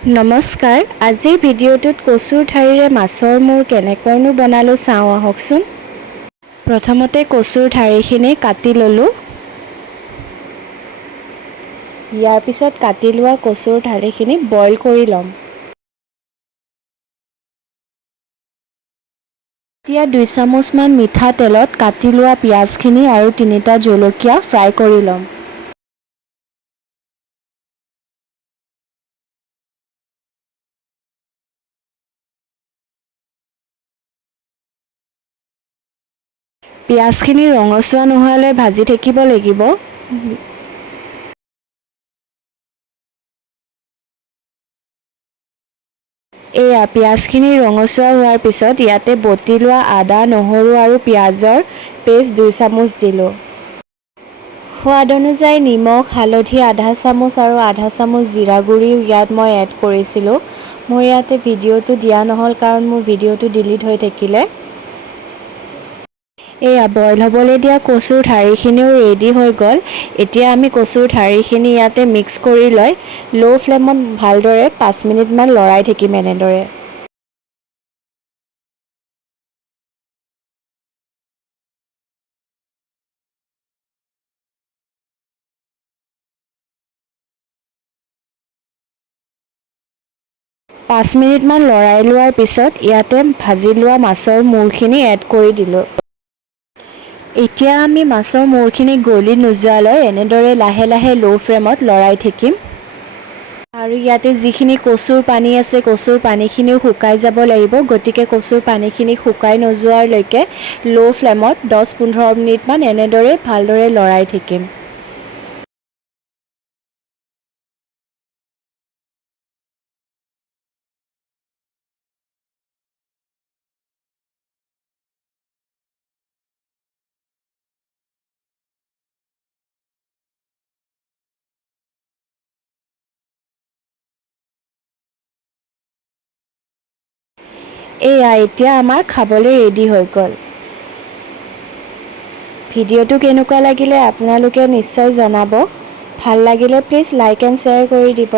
নমস্কাৰ, আজিৰ ভিডিঅ'টোত কচুৰ ঠাৰিৰে মাছৰ মূৰ কেনেকৈনো বনালোঁ চাওঁ আহকচোন। প্ৰথমতে কচুৰ ঠাৰিখিনি কাটি ল'লোঁ। ইয়াৰ পিছত কাটি লোৱা কচুৰ ঠাৰিখিনি বইল কৰি ল'ম। এতিয়া 2 চামুচমান মিঠাতেলত কাটি লোৱা পিঁয়াজখিনি আৰু 3টা জলকীয়া ফ্ৰাই কৰি ল'ম। পিঁয়াজখিনি ৰঙচুৱা নোহোৱালৈ ভাজি থাকিব লাগিব। এয়া পিঁয়াজখিনি ৰঙচুৱা হোৱাৰ পিছত ইয়াতে বটি লোৱা আদা, নহৰু আৰু পিঁয়াজৰ পেষ্ট 2 চামুচ দিলোঁ। সোৱাদ অনুযায়ী নিমখ, হালধি আধা চামুচ আৰু আধা চামুচ জিৰা গুড়ি ইয়াত মই এড কৰিছিলোঁ। মোৰ ইয়াতে ভিডিঅ'টো দিয়া নহ'ল কাৰণ মোৰ ভিডিঅ'টো ডিলিট হৈ থাকিলে। এয়া বইল হ'বলৈ দিয়া কচুৰ ঠাৰিখিনিও ৰেডি হৈ গ'ল। এতিয়া আমি কচুৰ ঠাৰিখিনি ইয়াতে মিক্স কৰি লৈ ল' ফ্লেমত ভালদৰে 5 মিনিটমান লৰাই থাকিম এনেদৰে। পাঁচ মিনিটমান লৰাই লোৱাৰ পিছত ইয়াতে ভাজি লোৱা মাছৰ মূৰখিনি এড কৰি দিলোঁ। এতিয়া আমি মাছৰ মূৰখিনি গলি নোযোৱালৈ এনেদৰে লাহে লাহে ল' ফ্লেমত লৰাই থাকিম। আৰু ইয়াতে যিখিনি কচুৰ পানী আছে, কচুৰ পানীখিনিও শুকাই যাব লাগিব। গতিকে কচুৰ পানীখিনি শুকাই নোযোৱালৈকে ল' ফ্লেমত 10-15 মিনিটমান এনেদৰে ভালদৰে লৰাই থাকিম। এয়া এতিয়া আমাৰ খাবলৈ ৰেডি হৈ গ'ল। ভিডিঅ'টো কেনেকুৱা লাগিলে আপোনালোকে নিশ্চয় জনাব। ভাল লাগিলে প্লিজ লাইক এণ্ড শ্বেয়াৰ কৰি দিব।